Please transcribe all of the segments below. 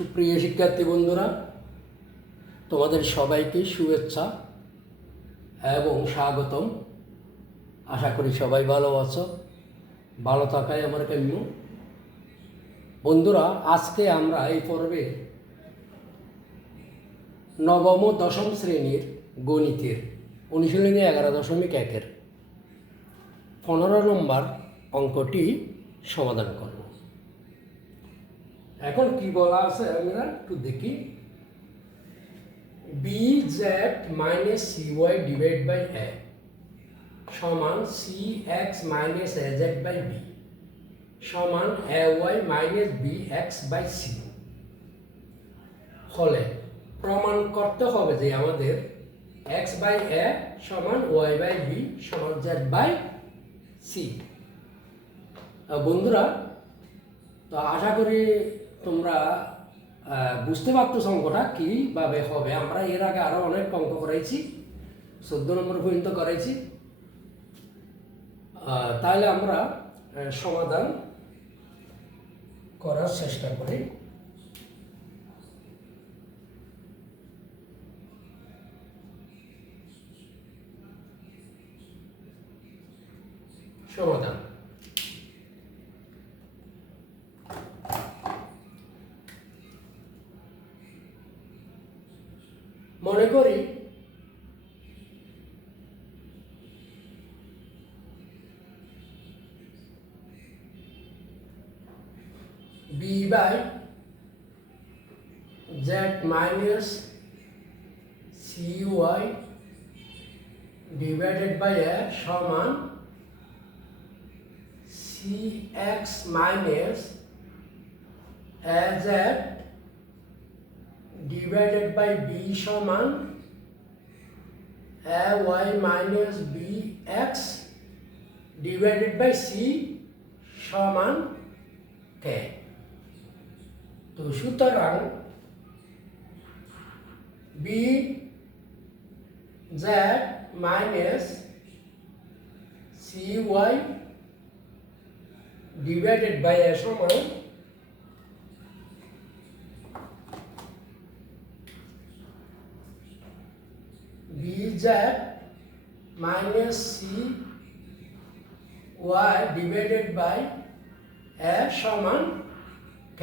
সুপ্রিয় শিক্ষার্থী বন্ধুরা, তোমাদের সবাইকে শুভেচ্ছা এবং স্বাগতম। আশা করি সবাই ভালো আছো, ভালো থাকাই আমার কাম্য। বন্ধুরা, আজকে আমরা এই পর্বে নবম ও দশম শ্রেণীর গণিতের অনুশীলনী 11.1-এর 15 নম্বর অঙ্কটি সমাধান করব। এখন কি বলা আছে আমরা একটু দেখি। bz minus cy divided by a সমান cx minus az by b সমান ay minus bx by c হলে প্রমাণ করতে হবে যে আমাদের x by a সমান y by b সমান z by c। বন্ধুরা, তো আশা করি তোমরা বুঝতে পারতেছ অঙ্কটা কীভাবে হবে। আমরা এর আগে আরও অনেক অঙ্ক করাইছি, 14 নম্বর পর্যন্ত করাইছি। তাহলে আমরা সমাধান করার চেষ্টা করি। সমাধান মনে করি b by z minus cy divided by a সমান cx minus az divided by b সমান ay minus bx divided by c সমান k। তো সুতরাং b z minus cy divided by a সমান bz minus cy divided by a সমান k।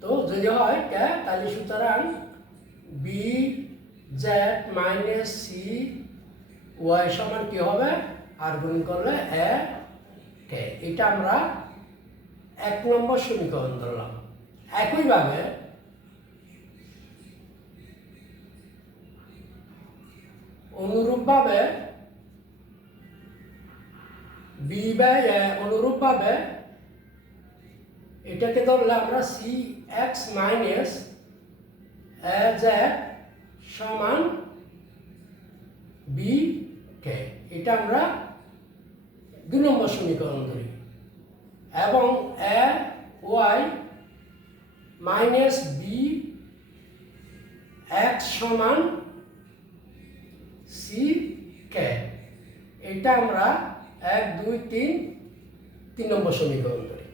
তো যদি হয় k, তাহলে সুতরাং bz minus cy সমান কি হবে, আর গুণ করলে a k। এটা আমরা 1 নম্বর সমীকরণ ধরলাম। একইভাবে অনুরূপভাবে b বাই a অনুরূপভাবে এটাকে ধরলে আমরা cx মাইনাস az সমান bk, এটা আমরা 2 নম্বর সমীকরণ ধরি। এবং ay মাইনাস bx সমান ck, এটা আমরা 1 2 3 নম্বর সমীকরণ ধরি।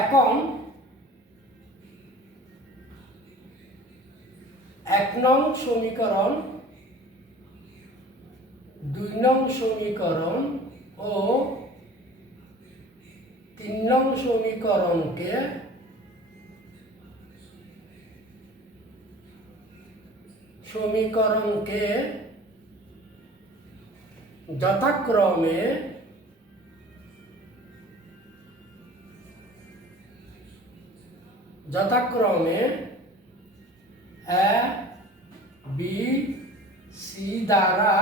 এখন 1 নং সমীকরণ, 2 নং সমীকরণ ও 3 নং সমীকরণকে যথাক্রমে a b c দ্বারা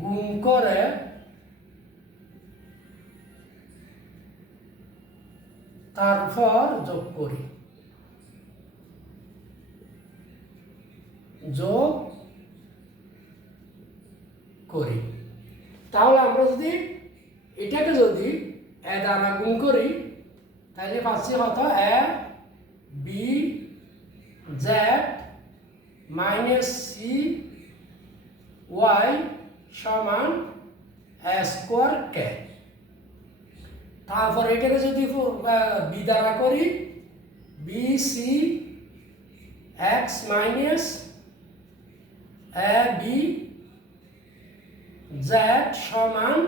গুণ করে তারপর যোগ করি। তাহলে আমরা যদি এটাকে যদি a দ্বারা গুণ করি, তাহলে পাচ্ছি কত, a b z minus c y সমান a স্কোয়ার k। তারপর এটাকে যদি বি দ্বারা করি, B C x minus A B Z সমান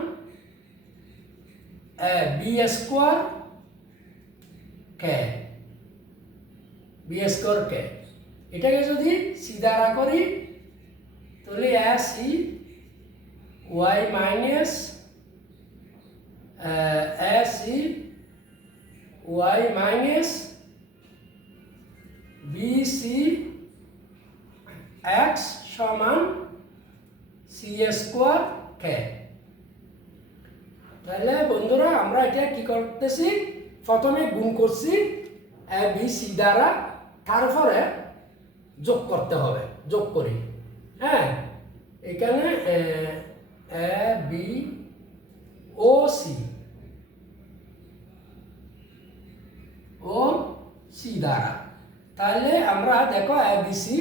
B square K, B square K. এটাকে যদি সি দ্বারা করি তাহলে A C Y minus A C Y minus B C X সমান সি স্কোয়ার কে। তাহলে বন্ধুরা আমরা এটা কি করতেছি, প্রথমে গুণ করছি এ বি সি দ্বারা, তারপরে যোগ করতে হবে, যোগ করি। হ্যাঁ, এখানে এ বি ও সি ও সি দ্বারা, তাহলে আমরা দেখো এ বি সি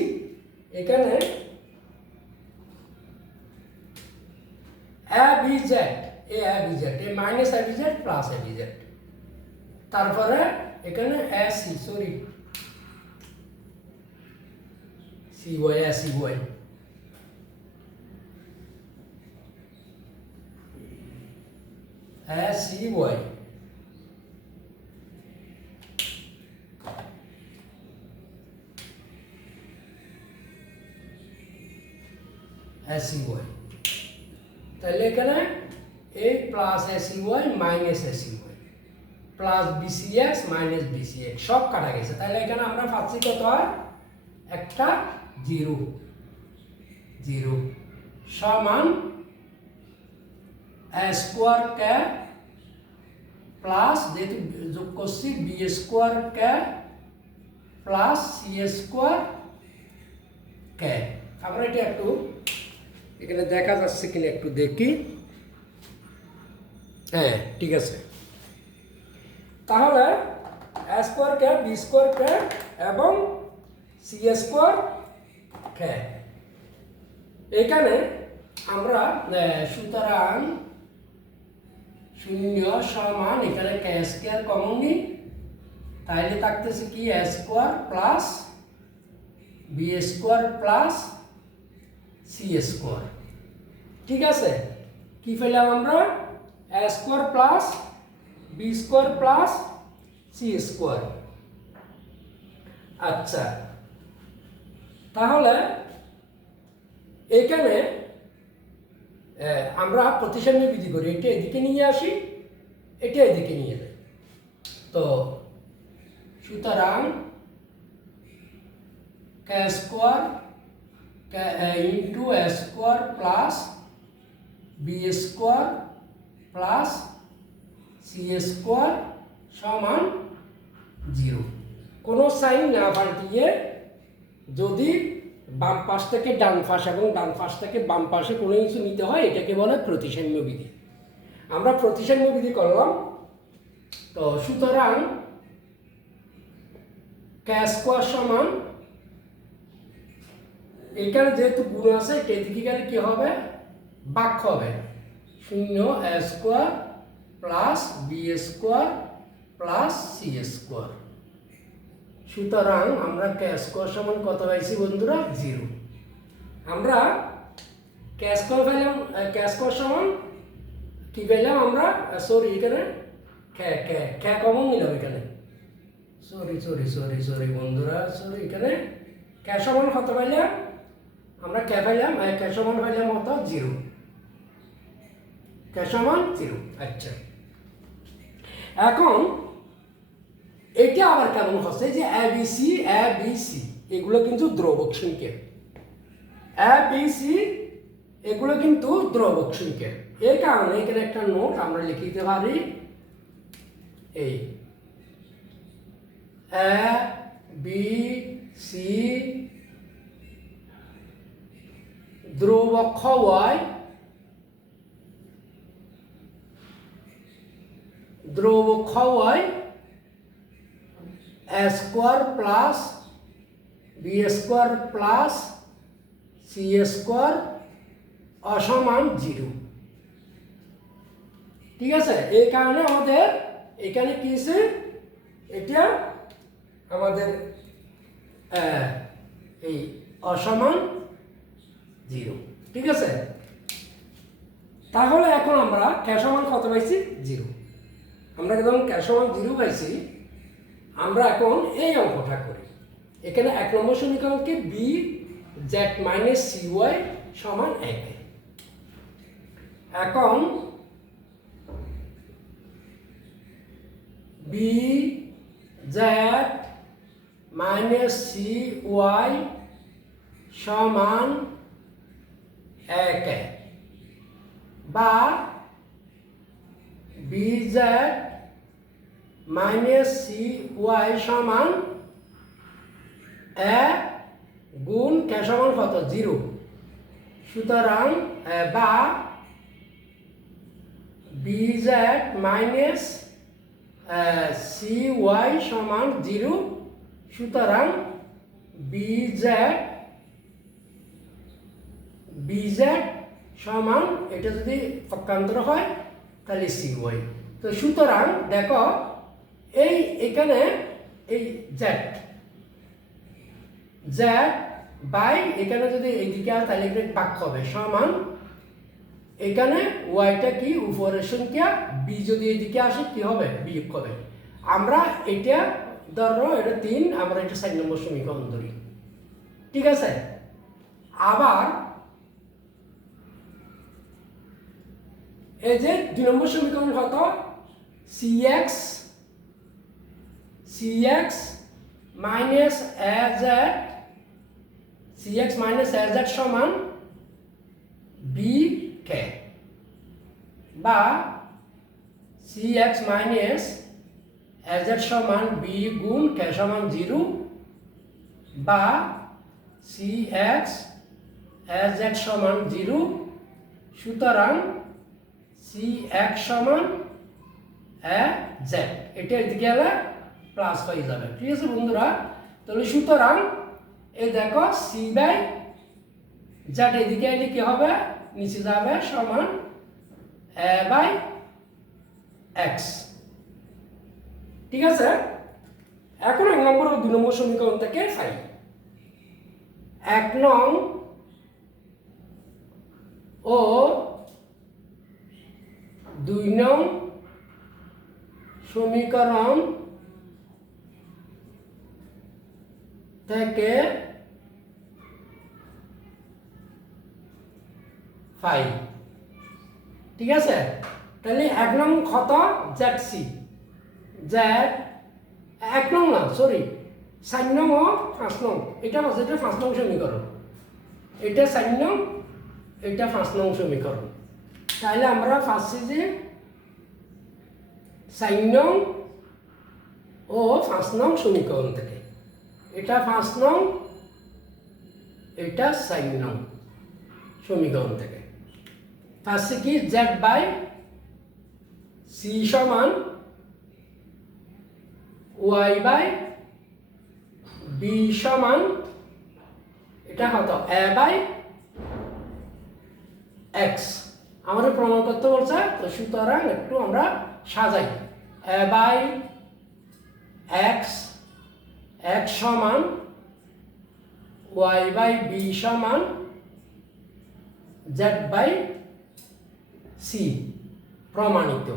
এখানে a B z, a B z, a minus A B z plus a B z, তারপরে এখানে a c, sorry c y, a C y, a C y, a C y. তাহলে এখানে a plus a C Y minus A C y plus b c x minus b c x সব কাটা গেছে। তাহলে এখানে আমরা পাচ্ছি কত হয়, একটা জিরো, জিরো সমান এ স্কোয়ার কে প্লাস, যেহেতু যোগ করছি B square k plus C square কে। আমরা এটা একটু এখানে দেখা যাচ্ছে কিনা একটু দেখি। হ্যাঁ, ঠিক আছে। তাহলে এ স্কোয়ার কে, বি স্কোয়ার কে এবং সি স্কোয়ার কে, এখানে আমরা সুতরাং শূন্য সমান এখানে কে স্কোয়ার কমন নিই, তাইলে থাকতেছে কি a square plus B square plus C square. ঠিক আছে, কি পেলাম আমরা, a square plus B square plus C square. আচ্ছা, তাহলে এখানে আমরা প্রতিসাম্য বিধি করি, এটা এদিকে নিয়ে আসি, এটা এদিকে নিয়ে যাই। তো সুতরাং k square into a square plus B square plus C square সমান জিরো। কোনো সাইন না পাল্টিয়ে যদি বাম পাশ থেকে ডান পাশ এবং ডান পাশ থেকে বাম পাশে কোনো কিছু নিতে হয়, এটাকে বলে প্রতিসাম্য বিধি। আমরা প্রতিসাম্য বিধি করলাম। তো সুতরাং কে স্কোয়ার সমান, এখানে যেহেতু গুণ আছে এদিকে গেলে কি হবে, ভাগ হবে, শূন্য a square plus B square plus C square. সুতরাং আমরা কে স্কোয়ার সমান কত পাইছি বন্ধুরা, জিরো। আমরা কে স্কোয়ার পেলাম, কে স্কোয়ার সমান কি পেলাম আমরা, সরি এখানে কে কমন নিলাম, এখানে সরি বন্ধুরা, সরি এখানে কে সমান কত পাইলাম আমরা, কে পাইলাম, কে সমান পাইলাম কত, জিরো, কে সমান জিরো। আচ্ছা, এখন এটা আবার কেমন হচ্ছে যে এ বি সি এগুলো কিন্তু ধ্রুবক সংখ্যা, এ বি সি এগুলো কিন্তু ধ্রুবক সংখ্যা। এই কারণে এখানে একটা নোট আমরা লিখে দিতে পারি, এই এ বি সি ধ্রুবক হওয়ায় a square plus B square plus C square অসমান জিরো। ঠিক আছে, এই কারণে আমাদের এখানে কি আছে, এটা আমাদের এই অসমান 0, ঠিক আছে। তাহলে এখন আমরা কে সমান কত পাইছি, 0। আমরা যখন কে সমান 0 পাইছি, আমরা এখন এই অঙ্কটা করি। এখানে 1 নম্বর সমীকরণকে B Z minus C Y সমান 1। এখন B Z minus C Y সমান 1 বা B Z minus C Y সমান 1 গুণ কে সমান কত, 0। সুতরাং বা B Z minus C Y সমান 0। সুতরাং বি জেড সমান, এটা যদি পক্ষান্তর হয় তাহলে সি ওয়াই। তো সুতরাং দেখো এখানে এই জেড বাই এখানে যদি এইদিকে আর তাহলে ভাগ হবে সমান, এখানে ওয়াইটা কি উপরের সংখ্যা, বি যদি এদিকে আসে কি হবে, বিয়োগ হবে। আমরা এটা ধরো এটা 3, আমরা এটা 4 নম্বর সমীকরণ ধরি, ঠিক আছে। আবার এই যে 2 নম্বর সমীকরণ কত, cx মাইনাস az সমান বি কে, বা cx মাইনাস az সমান বি গুণ কে সমান 0, বা cx az সমান 0। সুতরাং cx সমান az, এটা এদিকে গেলে প্লাস হয়ে যাবে, ঠিক আছে বন্ধুরা। তাহলে সুতরাং এই দেখো সি বাই জেড এদিকে এলে কি হবে, নিচে যাবে সমান এ বাই এক্স, ঠিক আছে। এখন 1 নম্বর ও 2 নম্বর সমীকরণ থেকে পাই 1 নং ও 2 নং সমীকরণ থেকে 5, ঠিক আছে। তাহলে 1 নং কত, জেড সি, জেড 1 নং না, সরি 4 নং ও 5 নং, এটা 5 নং সমীকরণ, এটা 4 নং, এটা 5 নং সমীকরণ। তাহলে আমরা পাচ্ছি যে 4 নং ও 5 নং সমীকরণ থেকে, এটা 5 নং, এটা 4 নং সমীকরণ থেকে পাচ্ছি কি, জেড বাই সি সমান ওয়াই বাই বি সমান, এটা কত, এ বাই এক্স। আমাদের প্রমাণ করতে বলছে, তো সুতরাং একটু আমরা সাজাই, এ বাই এক্স সমান ওয়াই বাই বি সমান জেড বাই সি, প্রমাণিত।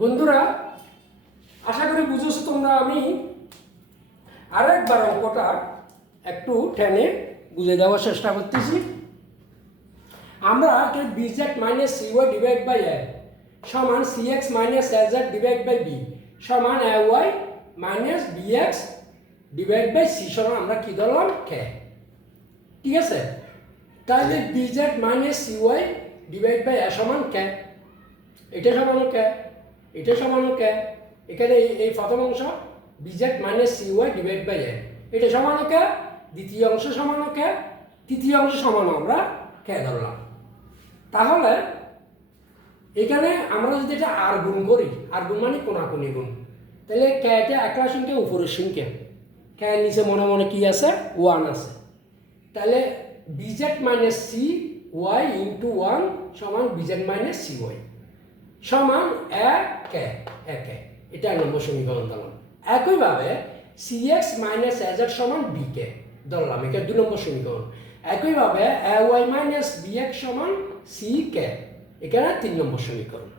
বন্ধুরা আশা করি বুঝেছো তোমরা। আমি আরেকবার অঙ্কটা একটু টেনে বুঝে দেওয়ার চেষ্টা করতেছি। আমরা b Z minus C y divide by a সমান c x minus a z divide by B সমান a y minus b x divide by C সমান আমরা কি ধরলাম, কে, ঠিক আছে। তাহলে B Z minus C y divide by a সমান কে, এটা সমান কে, এটা সমান কে। এখানে এই প্রথম অংশ b Z minus C y divide by a, এটা সমান কে, দ্বিতীয় অংশ সমান কে, তৃতীয় অংশ সমান আমরা কে ধরলাম। তাহলে এখানে আমরা যদি এটা আর গুণ করি, আর গুণ মানে কোনাকুনি গুণ, তাহলে কে এটা একলা সংখ্যা উপরের সংখ্যা, কে নিচে মনে মনে কি আছে, 1 আছে। তাহলে B Z minus C Y into 1 সমান বিজেড মাইনাস সি ওয়াই সমান এ কে এটা 1 নম্বর সমীকরণ ধরলাম। একইভাবে সি এক্স মাইনাস এজেড সমান বি কে ধরলাম, এটা 2 নম্বর সমীকরণ। একইভাবে এ ওয়াই মাইনাস বি এক্স সমান সি কে, এখানে 3 নম্বর সমীকরণ।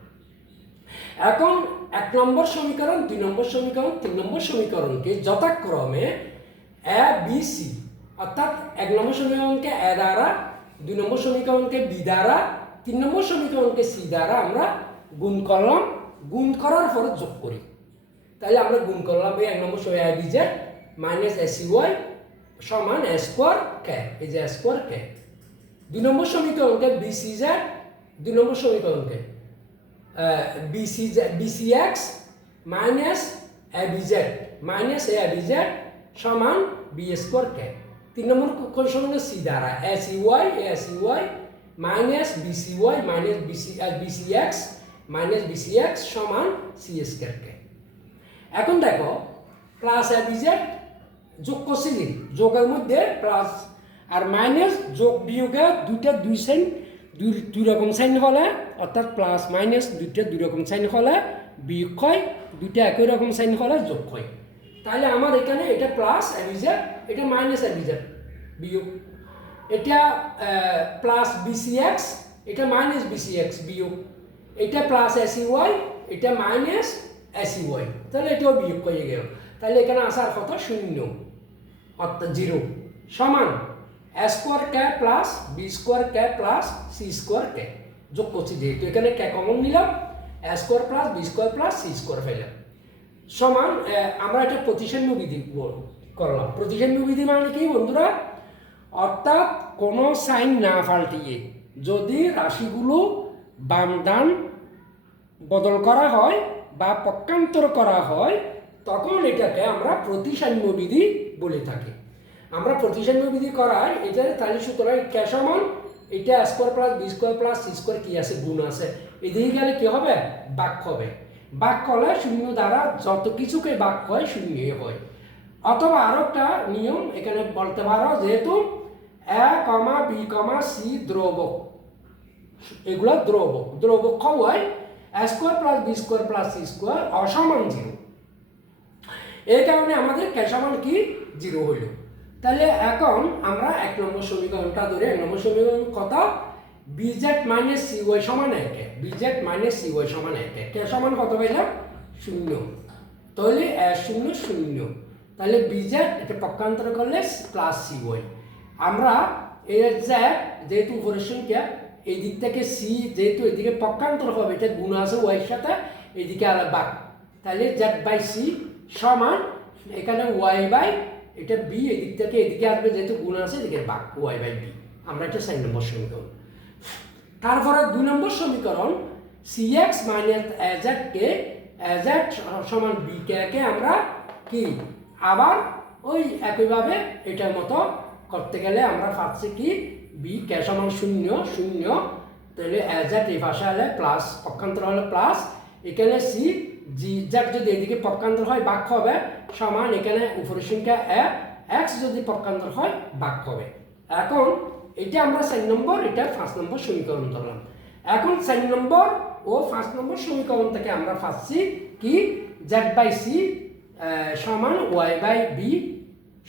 এখন 1 নম্বর সমীকরণ, 2 নম্বর সমীকরণ, 3 নম্বর সমীকরণকে যথাক্রমে এ বি সি, অর্থাৎ 1 নম্বর সমীকরণকে এ দ্বারা, 2 নম্বর সমীকরণকে বি দ্বারা, 3 নম্বর সমীকরণকে সি দ্বারা আমরা গুণ করলাম। গুণ করার পরে যোগ করি, তাহলে আমরা গুণ করলাম এই 1 নম্বর সমীকরণ a B Z minus A C Y সমান এ স্কোয়ার কে, এই যে এ স্কোয়ার কে। 2 নম্বর সমীকরণকে বি সি জেড, 2 নম্বর সমীকরণকে B C x minus A B Z minus A B Z সমান বি স্কোয়ার কে। 3 নম্বর সমীকরণ সি দ্বারা A C Y minus B C Y minus B C x minus B C X সমান C square K. এখন দেখো plus a B Z যোগ করছিলি, যোগের মধ্যে প্লাস আর মাইনাস, যোগ বিয়োগে দুইটা দুই রকম সাইন হলে, অর্থাৎ প্লাস মাইনাস দুইটা 2 রকম সাইন হলে বিয়োগ হয়, দুইটা একই রকম সাইন হলে যোগ হয়। তাহলে আমার এখানে এটা প্লাস এ বি জেড, এটা মাইনাস এ বি জেড বিয়োগ, এটা প্লাস বি সি এক্স, এটা মাইনাস বি সি এক্স বিয়োগ, এটা প্লাস এ সি ওয়াই, এটা মাইনাস এ সি ওয়াই, তাহলে এটাও বিয়োগ হয়ে গেল। তাহলে এখানে আসার কথা 0 অর্থাৎ 0 সমান a square k plus B square k plus C square k যোগ করছি, যেহেতু এখানে কে কমন নিলাম, a square plus B square plus C square পেলাম সমান আমরা এটা প্রতিসাম্য বিধি করলাম। প্রতিসাম্য বিধি মানে কি বন্ধুরা? অর্থাৎ কোনো সাইন না পাল্টিয়ে যদি রাশিগুলো বাম ডান বদল করা হয় বা পক্ষান্তর করা হয়, তখন এটাকে আমরা প্রতিসাম্য বিধি বলে থাকি। আমরা প্রতিসাম্য বিধি করার এটা তাহলে সুতরাং কে সমান এটা square plus B square plus C square কি আছে, গুণ আছে, এদিকে গেলে কি হবে? বাক হবে। বাক করলে 0 দ্বারা যত কিছুকে বাক হয় 0 হয়। অথবা আরো একটা নিয়ম এখানে বলতে পারো, যেহেতু এ কমা বি কমা সি দ্রবক, এগুলো দ্রবক হওয়ায় a square plus B square plus C square অসমান 0, এই কারণে আমাদের কে সমান কি 0 হইল। তাহলে এখন আমরা 1 নম্বর সমীকরণটা ধরে 1 নম্বর সমীকরণ কত? বিজেড মাইনাস সি ওয়াই সমান 1, বিজেড মাইনাস সি ওয়াই সমান 1, কে সমান কত পাইলাম? 0। তাহলে 0 0, তাহলে বিজেড এটা পক্ষান্তর করলে প্লাস সি ওয়াই। আমরা এর যেহেতু উপরের সংখ্যা, এই দিক থেকে সি যেহেতু এদিকে পক্ষান্তর হবে, এটা গুণ আছে ওয়াইয়ের সাথে, এদিকে আর বাক, তাহলে জেড বাই সি সমান এখানে ওয়াই বাই এটা বি, এদিক থেকে এদিকে আসবে যেহেতু গুণ আছে, এদিকে বাক ওয়াই বাই বি। আমরা এটা 4 নম্বর সমীকরণ। তারপরে 2 নম্বর সমীকরণ সি এক্স মাইনাস এজেড কে, এজেড সমান বি কে আমরা কি আবার ওই একইভাবে এটার মতো করতে গেলে আমরা পাচ্ছি কি বি কে সমান 0 0, তাহলে এজেড এই পাশে হলে প্লাস, পক্ষান্তর হলে প্লাস, এখানে সি জি জেড যদি এদিকে পক্ষান্তর হয় বাক হবে সমান, এখানে উপরের সংখ্যা এ এক্স যদি পক্ষান্তর হয় বাক হবে। এখন এটা আমরা 4 নম্বর, এটা 5 নম্বর সমীকরণ ধরলাম। এখন 4 নম্বর ও 5 নম্বর সমীকরণ থেকে আমরা পাচ্ছি কি জেড বাই সি সমান ওয়াই বাই বি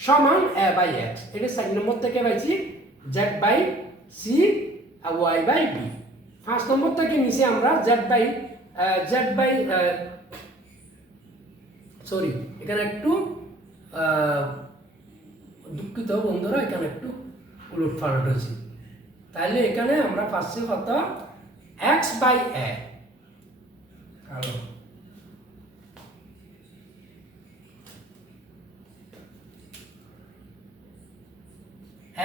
সমান এ বাই এক্স, এটা 4 নম্বর থেকে পাইছি Z by C Y by B. 5 নম্বর থেকে নিচে আমরা জেড বাই সরি এখানে একটু দুঃখিত বন্ধুরা, এখানে একটু উলট পালট হয়েছে। তাহলে এখানে আমরা পাচ্ছি কত? X by a,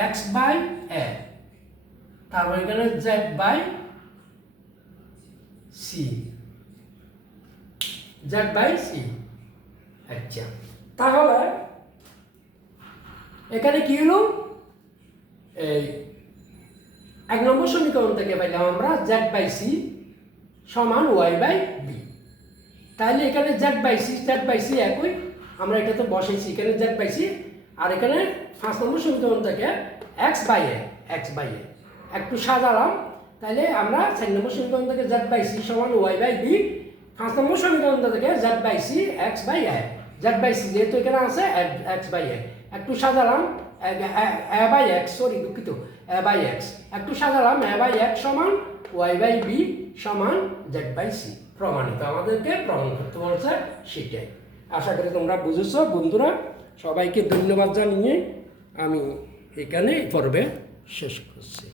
x by a, তারপর এখানে z by c, z by c. আচ্ছা, তাহলে এখানে কি হলো? এই 1 নম্বর সমীকরণ থেকে পাইলাম আমরা জেড বাই সি সমান ওয়াই বাই বি। তাহলে এখানে জেড বাই সি একই, আমরা এটা তো বসাইছি এখানে জেড বাই সি, আর এখানে 5 নম্বর সমীকরণ থেকে এক্স বাই এ একটু সাজালাম, তাহলে আমরা 4 নম্বর সমীকরণ থেকে z/c সমান y/b, 5 নম্বর সমীকরণ থেকে z/c x/a, z/c যেহেতু এখানে আছে x/a, একটু সাজালাম a/x, সরি দুঃখিত, a/x, একটু সাজালাম a/x সমান y/b সমান z/c, প্রমাণিত। আমাদেরকে প্রমাণ করতে বলছে সেটাই। আশা করি তোমরা বুঝেছো বন্ধুরা। সবাইকে ধন্যবাদ জানিয়ে আমি এখানে পর্বে শেষ করছি।